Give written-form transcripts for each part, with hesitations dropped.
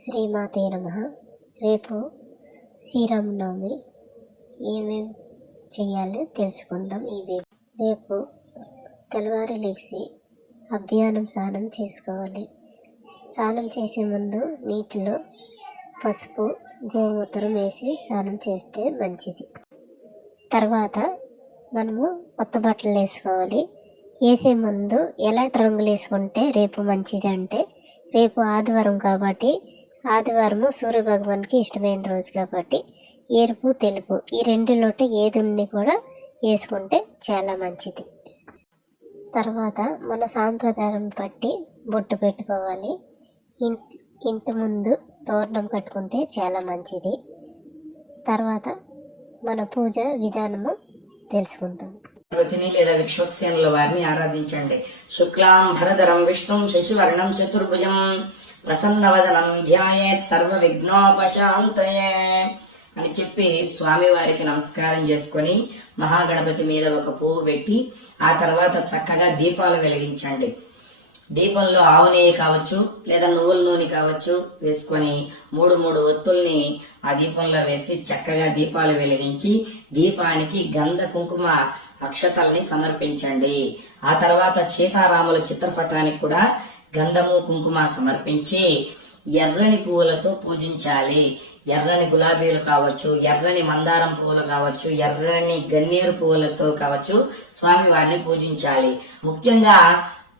శ్రీమాతే నమః. రేపు శ్రీరామనవమి. ఏమేమి చేయాలో తెలుసుకుందాం ఈ వీడియో. రేపు తెల్లవారి లేచి అభ్యానం స్నానం చేసుకోవాలి. స్నానం చేసే ముందు నీటిలో పసుపు గోమూత్రం వేసి స్నానం చేస్తే మంచిది. తర్వాత మనము కొత్త బట్టలు వేసుకోవాలి. వేసే ముందు ఎలాంటి రంగులు వేసుకుంటే రేపు మంచిది అంటే, రేపు ఆదివారం కాబట్టి, ఆదివారము సూర్య భగవాన్కి ఇష్టమైన రోజు కాబట్టి ఎరుపు తెలుపు ఈ రెండులోట ఏదున్ని కూడా వేసుకుంటే చాలా మంచిది. తర్వాత మన సాంప్రదాయం బట్టి బొట్టు పెట్టుకోవాలి. ఇంటి ముందు తోరణం కట్టుకుంటే చాలా మంచిది. తర్వాత మన పూజ విధానము తెలుసుకుంటాం. పార్వతిని లేదా విశ్వక్సేనుల వారిని ఆరాధించండి. శుక్లాం భరధరం విష్ణుం శశివర్ణం చతుర్భుజం ప్రసన్నవదనం ధ్యాయేత్ సర్వ విఘ్నోపశాంతయే అని చెప్పి స్వామి వారికి నమస్కారం చేసుకొని మహాగణపతి మీద ఒక పువ్వు పెట్టి ఆ తర్వాత చక్కగా దీపాలు వెలిగించండి. దీపంలో ఆవు నెయ్యి కావచ్చు లేదా నువ్వుల నూనె కావచ్చు వేసుకొని మూడు ఒత్తుల్ని ఆ దీపంలో వేసి చక్కగా దీపాలు వెలిగించి దీపానికి గంధ కుంకుమ అక్షతల్ని సమర్పించండి. ఆ తర్వాత సీతారాముల చిత్రపటానికి కూడా గంధము కుంకుమ సమర్పించి ఎర్రని పువ్వులతో పూజించాలి. ఎర్రని గులాబీలు కావచ్చు, ఎర్రని మందారం పువ్వులు కావచ్చు, ఎర్రని గన్నేరు పువ్వులతో కావచ్చు స్వామి వారిని పూజించాలి. ముఖ్యంగా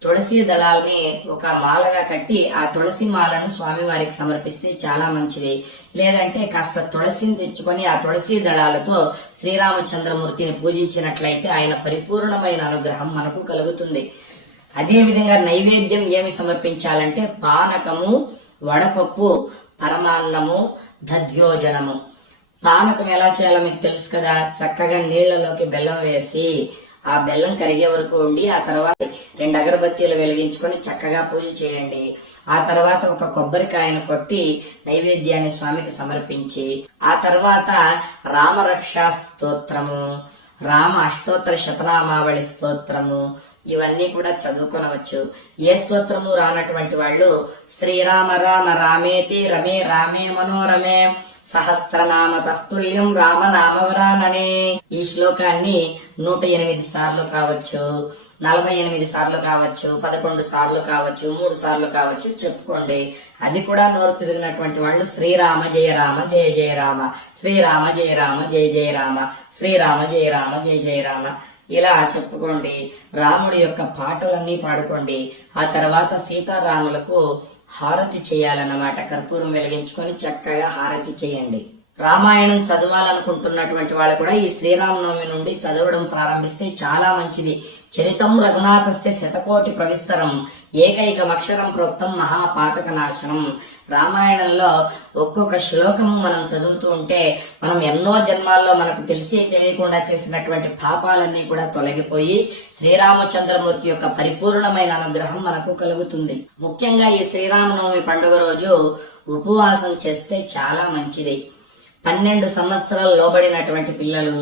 తులసి దళాలని ఒక మాలగా కట్టి ఆ తులసి మాలను స్వామి వారికి సమర్పిస్తే చాలా మంచిది. లేదంటే కాస్త తులసిని తెచ్చుకొని ఆ తులసి దళాలతో శ్రీరామచంద్రమూర్తిని పూజించినట్లయితే ఆయన పరిపూర్ణమైన అనుగ్రహం మనకు కలుగుతుంది. అదే విధంగా నైవేద్యం ఏమి సమర్పించాలంటే పానకము, వడపప్పు, పరమాన్నము, దధ్యోజనము. పానకం ఎలా చేయాలో మీకు తెలుసు కదా. చక్కగా నీళ్లలోకి బెల్లం వేసి ఆ బెల్లం కరిగే వరకు ఉండి ఆ తర్వాత 2 అగరబత్తీలు వెలిగించుకొని చక్కగా పూజ చేయండి. ఆ తర్వాత ఒక కొబ్బరికాయను కొట్టి నైవేద్యాన్ని స్వామికి సమర్పించి ఆ తర్వాత రామరక్షా స్తోత్రము, రామ అష్టోత్తర శతనామావళి స్తోత్రము ఇవన్నీ కూడా చదువుకొనవచ్చు. ఏ స్తోత్రము రానటువంటి వాళ్ళు శ్రీరామ రామ రామేతి రమే రామే మనోరమే సహస్రనామ తస్తుల్యం రామనామవరాననే ఈ శ్లోకాన్ని 108 సార్లు కావచ్చు, 48 సార్లు కావచ్చు, 11 సార్లు కావచ్చు, 3 సార్లు కావచ్చు చెప్పుకోండి. అది కూడా నోరు తిరిగినటువంటి వాళ్ళు శ్రీరామ జయ రామ జయ జయ రామ, శ్రీరామ జయ రామ జయ జయ రామ, శ్రీరామ జయ రామ జయ జయ రామ ఇలా చెప్పుకోండి. రాముడి యొక్క పాటలన్నీ పాడుకోండి. ఆ తర్వాత సీతారాములకు హారతి చేయాలన్నమాట. కర్పూరం వెలిగించుకొని చక్కగా హారతి చేయండి. రామాయణం చదవాలనుకుంటున్నటువంటి వాళ్ళు కూడా ఈ శ్రీరామనవమి నుండి చదవడం ప్రారంభిస్తే చాలా మంచిది. చరితం రఘునాథస్య శతకోటి ప్రవిస్తరం ఏకైకమక్షరం ప్రోక్తం మహాపాతక నాశనం. రామాయణంలో ఒక్కొక్క శ్లోకము మనం చదువుతూ ఉంటే మనం ఎన్నో జన్మాల్లో మనకు తెలియకుండా చేసినటువంటి పాపాలన్నీ కూడా తొలగిపోయి శ్రీరామచంద్రమూర్తి యొక్క పరిపూర్ణమైన అనుగ్రహం మనకు కలుగుతుంది. ముఖ్యంగా ఈ శ్రీరామనవమి పండుగ రోజు ఉపవాసం చేస్తే చాలా మంచిది. 12 సంవత్సరాలు లోబడినటువంటి పిల్లలు,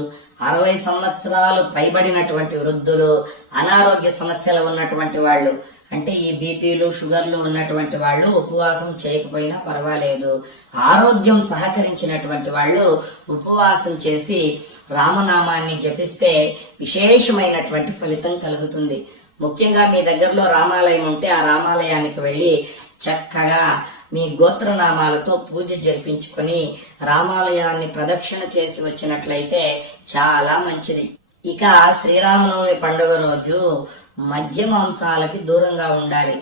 60 సంవత్సరాలు పైబడినటువంటి వృద్ధులు, అనారోగ్య సమస్యలు ఉన్నటువంటి వాళ్ళు అంటే ఈ బీపీలు షుగర్లు ఉన్నటువంటి వాళ్ళు ఉపవాసం చేయకపోయినా పర్వాలేదు. ఆరోగ్యం సహకరించినటువంటి వాళ్ళు ఉపవాసం చేసి రామనామాన్ని జపిస్తే విశేషమైనటువంటి ఫలితం కలుగుతుంది. ముఖ్యంగా మీ దగ్గరలో రామాలయం ఉంటే ఆ రామాలయానికి వెళ్లి చక్కగా మీ గోత్రనామాలతో పూజ జరిపించుకొని రామాలయాన్ని ప్రదక్షిణ చేసి వచ్చినట్లయితే చాలా మంచిది. ఇక శ్రీరామనవమి పండుగ రోజు మద్య మాంసాలకి దూరంగా ఉండాలి.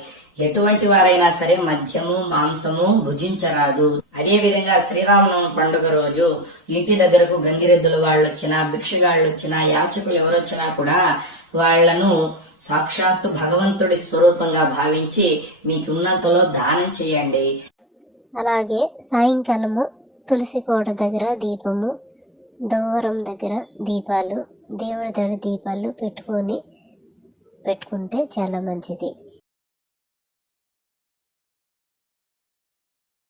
ఎటువంటి వారైనా సరే మద్యము మాంసము భుజించరాదు. అదే విధంగా శ్రీరామనవమి పండుగ రోజు ఇంటి దగ్గరకు గంగిరెద్దుల వాళ్ళు వచ్చినా, భిక్షగాళ్ళు వచ్చినా, యాచకులు ఎవరొచ్చినా కూడా వాళ్లను సాక్షాత్తు భగవంతుడి స్వరూపంగా భావించి మీకున్నంతలో దానం చేయండి. అలాగే సాయంకాలము తులసి కోట దగ్గర దీపము, దూరం దగ్గర దీపాలు, దేవుడి దగ్గర దీపాలు పెట్టుకుంటే చాలా మంచిది.